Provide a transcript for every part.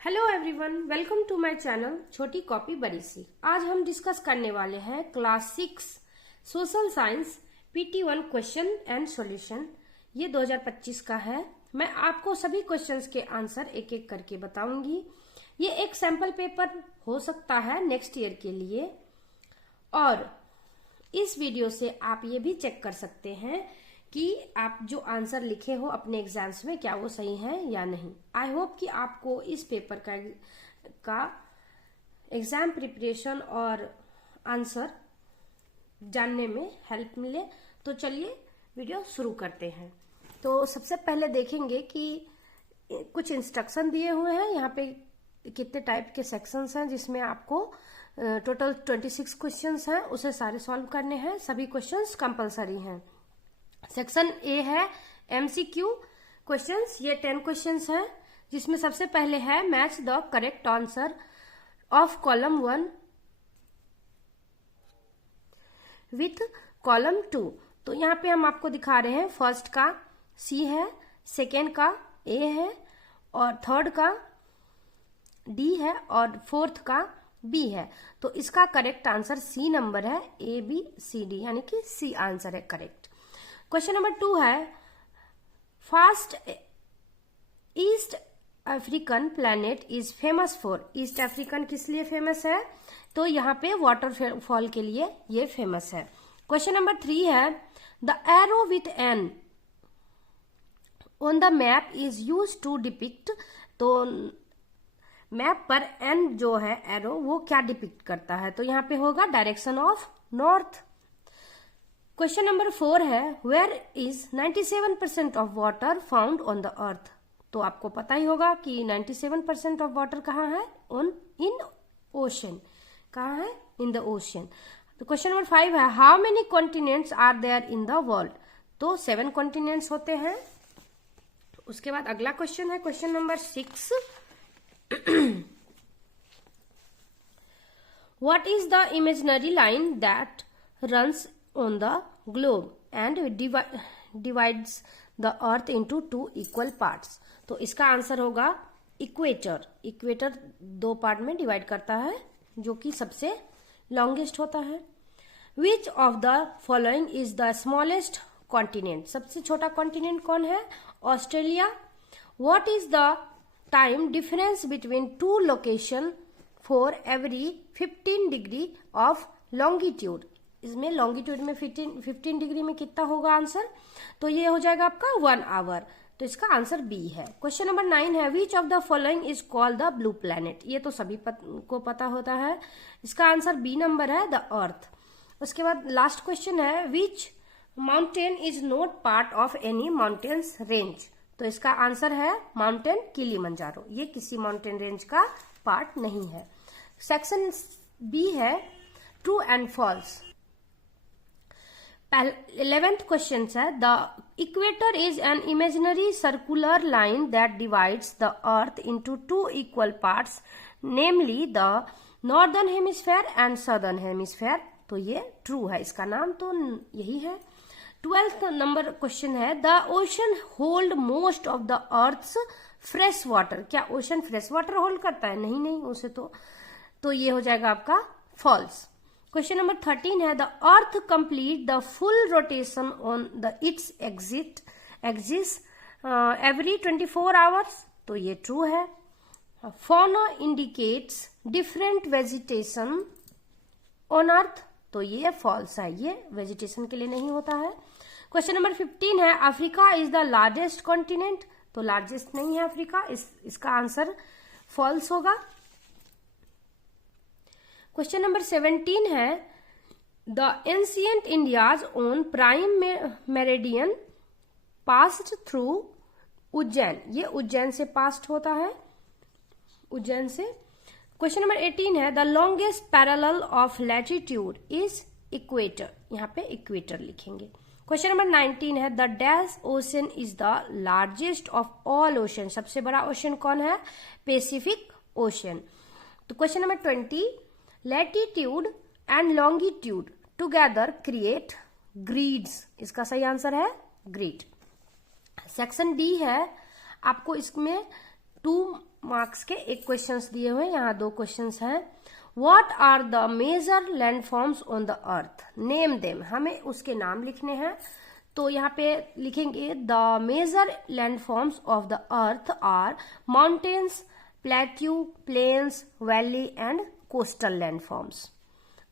Hello everyone, welcome to my channel छोटी copy बड़ी सी। आज हम डिस्कस करने वाले हैं class 6 social science PT1 question and solution. ये 2025 का है। मैं आपको सभी क्वेश्चंस के आंसर एक एक करके बताऊंगी। ये एक सैंपल पेपर हो सकता है नेक्स्ट ईयर के लिए, और इस वीडियो से आप ये भी चेक कर सकते हैं कि आप जो आंसर लिखे हो अपने एग्जाम्स में क्या वो सही है या नहीं। आई होप कि आपको इस पेपर का एग्जाम प्रिपरेशन और आंसर जानने में हेल्प मिले। तो चलिए वीडियो शुरू करते हैं। तो सबसे पहले देखेंगे कि कुछ इंस्ट्रक्शन दिए हुए हैं। यहाँ पे कितने टाइप के सेक्शंस हैं जिसमें आपको टोटल 26 क्वेश्चंस हैं, उसे सारे सॉल्व करने हैं। सभी क्वेश्चंस कंपलसरी हैं। सेक्शन ए है MCQ क्वेश्चंस। ये 10 क्वेश्चंस हैं, जिसमें सबसे पहले है match the correct answer of column 1 with column 2। तो यहाँ पे हम आपको दिखा रहे हैं, फर्स्ट का C है, सेकेंड का A है, और थर्ड का D है, और फोर्थ का B है। तो इसका करेक्ट आंसर C नंबर है, ABCD, यानी कि C आंसर है करेक्ट। क्वेश्चन नंबर 2 है fast east African planet is famous for. East African किस लिए फेमस है? तो यहाँ पे वाटरफॉल के लिए ये फेमस है। क्वेश्चन नंबर 3 है the arrow with N on the map is use to depict. तो मैप पर एन जो है एरो, वो क्या डिपिक्ट करता है? तो यहाँ पे होगा direction of north. Question number 4 है where is 97% of water found on the earth. तो आपको पता ही होगा कि 97% ऑफ वाटर कहाँ है? In ocean. कहाँ है? In the ocean. तो क्वेश्चन नंबर 5 है how many continents are there in the world. तो 7 कॉन्टिनेंट्स होते हैं। उसके बाद अगला क्वेश्चन है question number 6 what is the imaginary line that runs on the globe and divides the earth into 2 equal parts। तो इसका आंसर होगा इक्वेटर। इक्वेटर 2 पार्ट में डिवाइड करता है, जो कि सबसे लॉन्गेस्ट होता है। Which of the following is the smallest continent? सबसे छोटा कॉन्टिनेंट कौन है? Australia. What is the time difference between 2 location for every 15 degree of longitude? इसमें लॉन्गिट्यूड में 15 डिग्री में कितना होगा आंसर? तो ये हो जाएगा आपका 1 आवर। तो इसका आंसर बी है। क्वेश्चन नंबर 9 है which of the following is called the blue planet. ये तो सभी को पता होता है। इसका आंसर बी नंबर है, द अर्थ। उसके बाद लास्ट क्वेश्चन है which mountain is not part of any mountains range. तो इसका आंसर है माउंटेन किलिमंजारो। ये किसी माउंटेन रेंज का पार्ट नहीं है। सेक्शन बी है true and false. 11th question है the equator is an imaginary circular line that divides the earth into 2 equal parts, namely the northern hemisphere and southern hemisphere. तो ये true है, इसका नाम तो यही है। 12th नंबर क्वेश्चन है the ocean hold most of the earth's fresh water. क्या ओशन फ्रेश वाटर होल्ड करता है? नहीं, उसे तो ये हो जाएगा आपका फॉल्स। क्वेश्चन नंबर 13 है the earth complete the full rotation on the its axis every 24 hours. तो ये ट्रू है। Fauna indicates different vegetation on earth. तो ये फॉल्स है, ये वेजिटेशन के लिए नहीं होता है। क्वेश्चन नंबर 15 है Africa is the largest continent. तो लार्जेस्ट नहीं है अफ्रीका, इसका आंसर फॉल्स होगा। क्वेश्चन नंबर 17 है the ancient India's own prime meridian passed through Ujjain. ये उज्जैन से पास्ट होता है, उज्जैन से। क्वेश्चन नंबर 18 है the longest parallel of latitude is equator. यहाँ पे इक्वेटर लिखेंगे। क्वेश्चन नंबर 19 है the dash ocean is the largest of all ocean. सबसे बड़ा ओशन कौन है? Pacific ocean. तो question number 20 latitude and longitude together create grids. इसका सही आंसर है ग्रिड। सेक्शन डी है, आपको इसमें 2 मार्क्स के एक क्वेश्चंस दिए हुए हैं, यहाँ 2 क्वेश्चंस हैं। What are the major landforms on the earth, name them, हमें उसके नाम लिखने हैं। तो यहाँ पे लिखेंगे the major landforms of the earth are mountains, plateau, plains, valley and coastal landforms.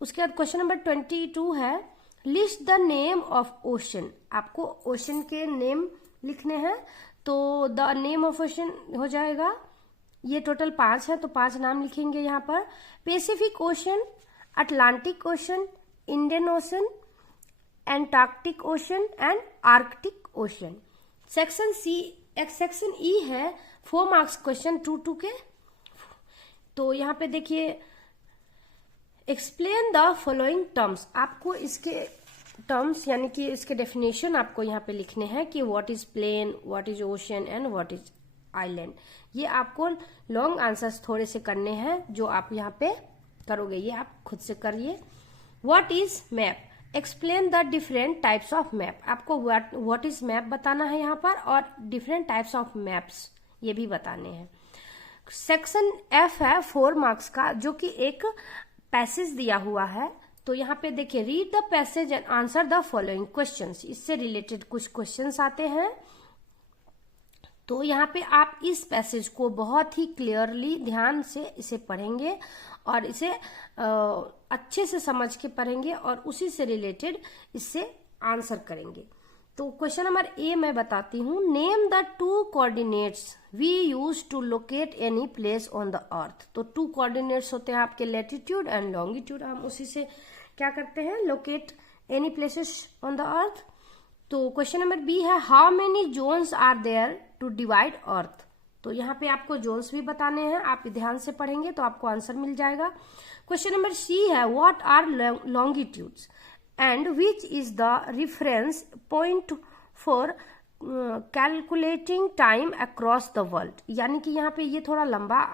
उसके बाद क्वेश्चन नंबर 22 है list the name of ocean, आपको ओशन के नेम लिखने हैं। तो द नेम ऑफ ओशन हो जाएगा, ये टोटल 5 है तो 5 नाम लिखेंगे यहाँ पर। Pacific ocean, Atlantic ocean, Indian ocean, Antarctic ocean and Arctic ocean. Section E है 4 मार्क्स क्वेश्चन 2 के। तो यहाँ पे देखिए एक्सप्लेन द फॉलोइंग टर्म्स, आपको इसके टर्म्स यानी कि इसके डेफिनेशन आपको यहाँ पे लिखने हैं कि what is plain, what is ocean and what is island. ये आपको लॉन्ग आंसर्स थोड़े से करने हैं जो आप यहाँ पे करोगे, ये आप खुद से करिए। What is map, explain the different types of map, आपको व्हाट इज मैप बताना है यहाँ पर और डिफरेंट टाइप्स ऑफ मैप्स ये भी बताने हैं। सेक्शन एफ है 4 मार्क्स का, जो कि एक पैसेज दिया हुआ है। तो यहाँ पे देखिए read the passage and answer the following questions, इससे रिलेटेड कुछ क्वेश्चंस आते हैं। तो यहाँ पे आप इस पैसेज को बहुत ही क्लियरली ध्यान से इसे पढ़ेंगे और इसे अच्छे से समझ के पढ़ेंगे और उसी से रिलेटेड इससे आंसर करेंगे। तो क्वेश्चन नंबर ए मैं बताती हूँ, name the 2 coordinates we use to locate any place on the earth. तो 2 कोऑर्डिनेट्स होते हैं आपके लैटिट्यूड एंड लॉन्गिट्यूड, हम उसी से क्या करते हैं locate any places on the earth. तो क्वेश्चन नंबर बी है how many zones are there to divide earth. तो यहाँ पे आपको जोन्स भी बताने हैं, आप ध्यान से पढ़ेंगे तो आपको आंसर मिल जाएगा। क्वेश्चन नंबर सी है what are longitudes and which is the reference point for calculating time across the world. यानी कि यहाँ पे ये थोड़ा लंबा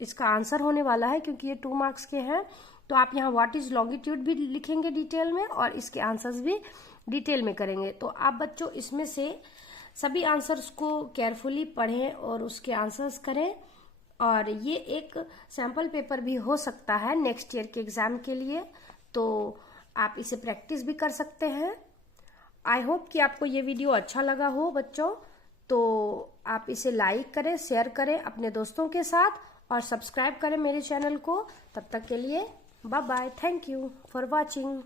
इसका आंसर होने वाला है क्योंकि ये 2 मार्क्स के हैं। तो आप यहाँ व्हाट इज लॉन्गिट्यूड भी लिखेंगे डिटेल में और इसके आंसर्स भी डिटेल में करेंगे। तो आप बच्चों इसमें से सभी आंसर्स को केयरफुली पढ़ें और उसके आंसर्स करें। और ये एक सैम्पल पेपर भी हो सकता है नेक्स्ट ईयर के एग्जाम के लिए, तो आप इसे प्रैक्टिस भी कर सकते हैं। आई होप कि आपको ये वीडियो अच्छा लगा हो बच्चों, तो आप इसे लाइक करें, शेयर करें अपने दोस्तों के साथ और सब्सक्राइब करें मेरे चैनल को। तब तक के लिए bye bye, thank you for watching.